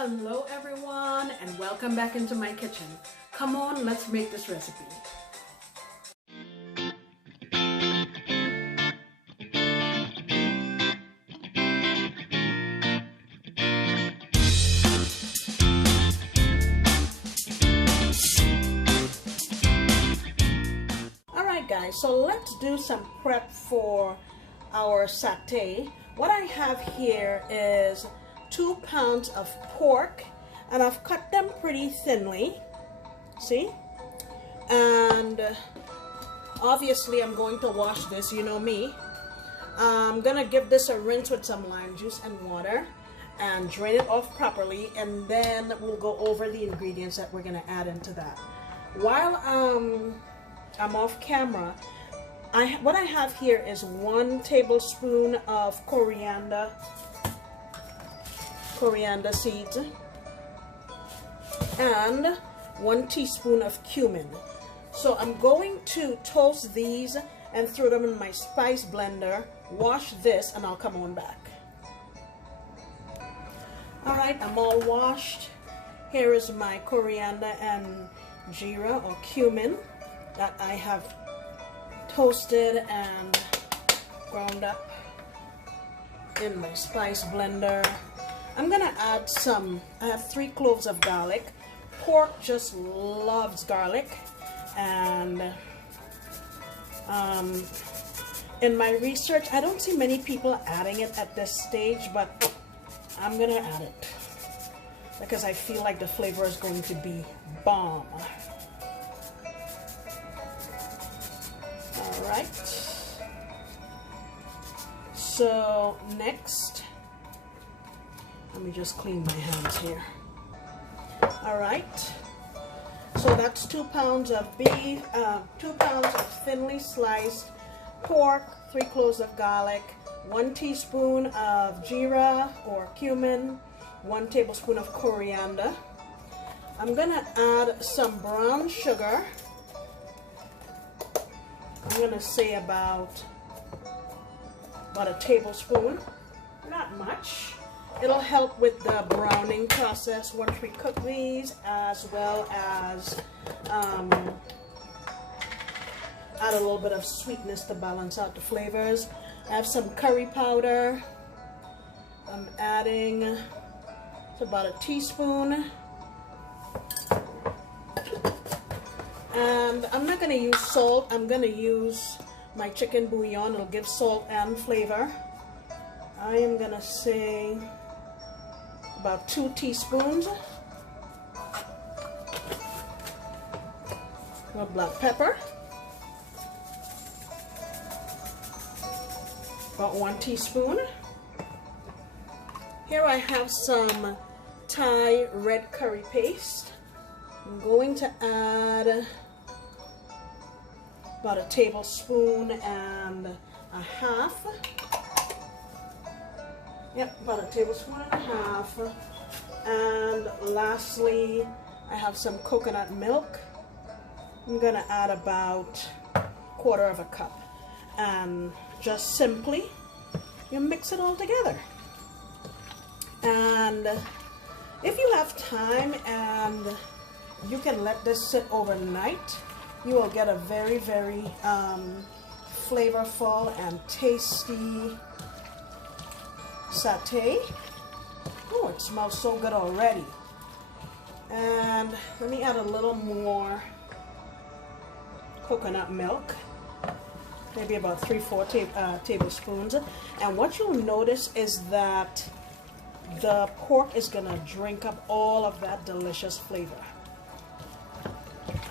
Hello everyone and welcome back into my kitchen. Come on, let's make this recipe. Alright guys, so let's do some prep for our satay. What I have here is 2 pounds of pork, and I've cut them pretty thinly, see, and obviously I'm going to wash this, you know me. I'm gonna give this a rinse with some lime juice and water and drain it off properly, and then we'll go over the ingredients that we're gonna add into that. While I'm off camera, what I have here is 1 tablespoon of coriander seeds and 1 teaspoon of cumin. So I'm going to toast these and throw them in my spice blender, wash this, and I'll come on back. Alright, I'm all washed. Here is my coriander and jeera or cumin that I have toasted and ground up in my spice blender. I'm gonna add I have 3 cloves of garlic. Pork just loves garlic, and in my research I don't see many people adding it at this stage, but I'm gonna add it because I feel like the flavor is going to be bomb. Alright, so next, let me just clean my hands here. Alright, so that's 2 pounds of beef, 2 pounds of thinly sliced pork, 3 cloves of garlic, 1 teaspoon of jeera or cumin, 1 tablespoon of coriander. I'm gonna add some brown sugar. I'm gonna say about a tablespoon, not much. It'll help with the browning process once we cook these, as well as add a little bit of sweetness to balance out the flavors. I have some curry powder. I'm adding about a teaspoon. And I'm not going to use salt. I'm going to use my chicken bouillon. It'll give salt and flavor. I am going to say about 2 teaspoons of black pepper, about 1 teaspoon. Here I have some Thai red curry paste. I'm going to add about a tablespoon and a half. Yep, about a tablespoon and a half. And lastly, I have some coconut milk. I'm gonna add about 1/4 cup. And just simply, you mix it all together. And if you have time and you can let this sit overnight, you will get a very, very flavorful and tasty satay. Oh, it smells so good already. And let me add a little more coconut milk, maybe about 3-4 tablespoons. And what you'll notice is that the pork is gonna drink up all of that delicious flavor.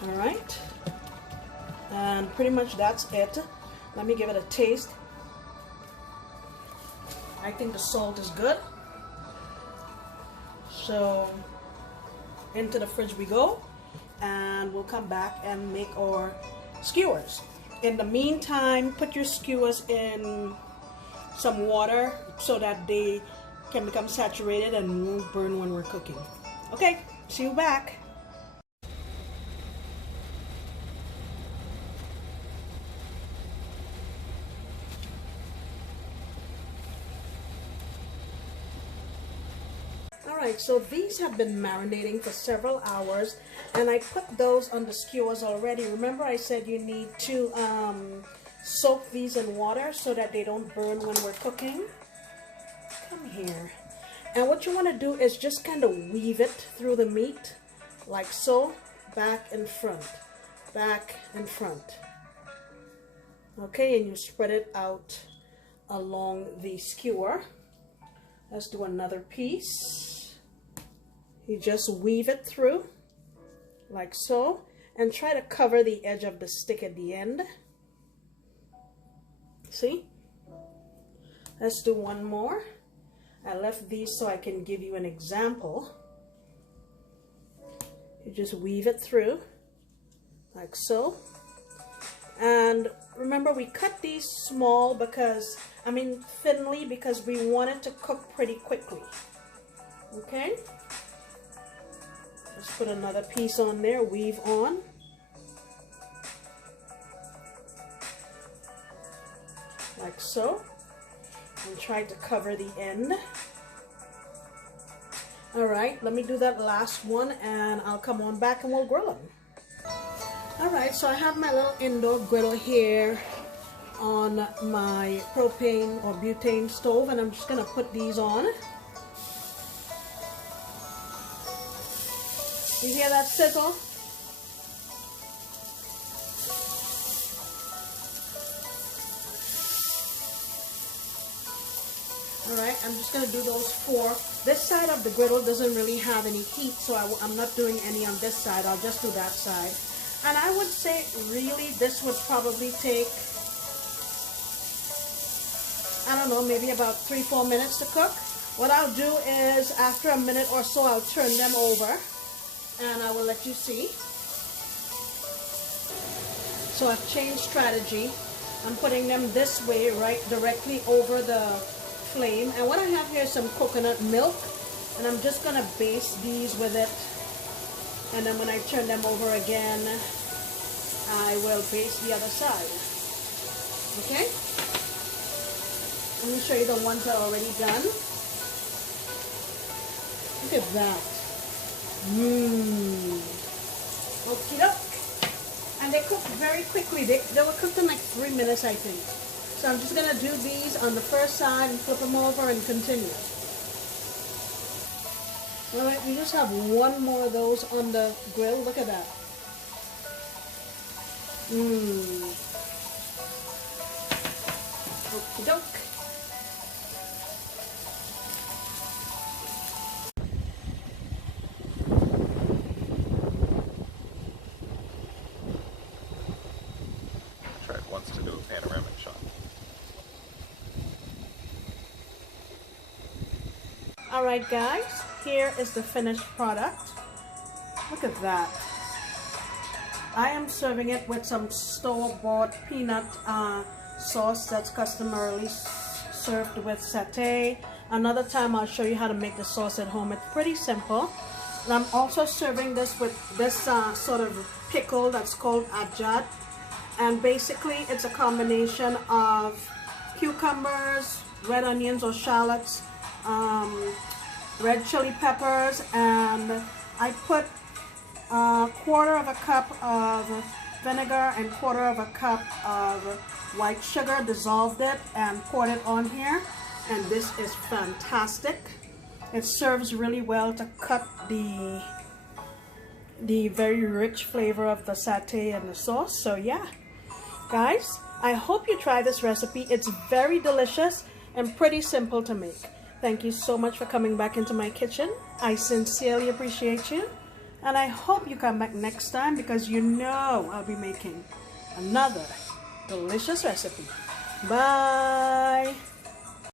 All right, and pretty much that's it. Let me give it a taste. I think the salt is good. So into the fridge we go, and we'll come back and make our skewers. In the meantime, put your skewers in some water so that they can become saturated and won't burn when we're cooking. Okay, see you back. right, so these have been marinating for several hours, and I put those on the skewers already. Remember I said you need to soak these in water so that they don't burn when we're cooking. Come here. And what you want to do is just kind of weave it through the meat, like so, back and front, back and front. Okay, and you spread it out along the skewer. Let's do another piece. You just weave it through, like so, and try to cover the edge of the stick at the end. See? Let's do one more. I left these so I can give you an example. You just weave it through, like so. And remember, we cut these small because, thinly, because we want it to cook pretty quickly. Okay? Let's put another piece on there, weave on. Like so. And try to cover the end. Alright, let me do that last one and I'll come on back and we'll grill them. Alright, so I have my little indoor griddle here on my propane or butane stove, and I'm just going to put these on. You hear that sizzle? Alright, I'm just going to do those 4. This side of the griddle doesn't really have any heat, so I'm not doing any on this side. I'll just do that side. And I would say, really, this would probably take, I don't know, maybe about 3-4 minutes to cook. What I'll do is, after a minute or so, I'll turn them over, and I will let you see. So I've changed strategy. I'm putting them this way, right directly over the flame. And what I have here is some coconut milk, and I'm just going to baste these with it. And then when I turn them over again, I will baste the other side. Okay? Let me show you the ones that are already done. Look at that. Okie doke. And they cook very quickly. They were cooked in like 3 minutes, I think. So I'm just going to do these on the first side and flip them over and continue. Alright, we just have one more of those on the grill. Look at that. Okie doke. Tried once to do a panoramic shot. Alright guys, here is the finished product. Look at that. I am serving it with some store-bought peanut sauce that's customarily served with satay. Another time I'll show you how to make the sauce at home. It's pretty simple. And I'm also serving this with this sort of pickle that's called ajad. And basically it's a combination of cucumbers, red onions or shallots, red chili peppers, and I put a 1/4 cup of vinegar and 1/4 cup of white sugar, dissolved it and poured it on here, and this is fantastic. It serves really well to cut the very rich flavor of the satay and the sauce. So yeah, guys, I hope you try this recipe. It's very delicious and pretty simple to make. Thank you so much for coming back into my kitchen. I sincerely appreciate you. And I hope you come back next time, because you know I'll be making another delicious recipe. Bye.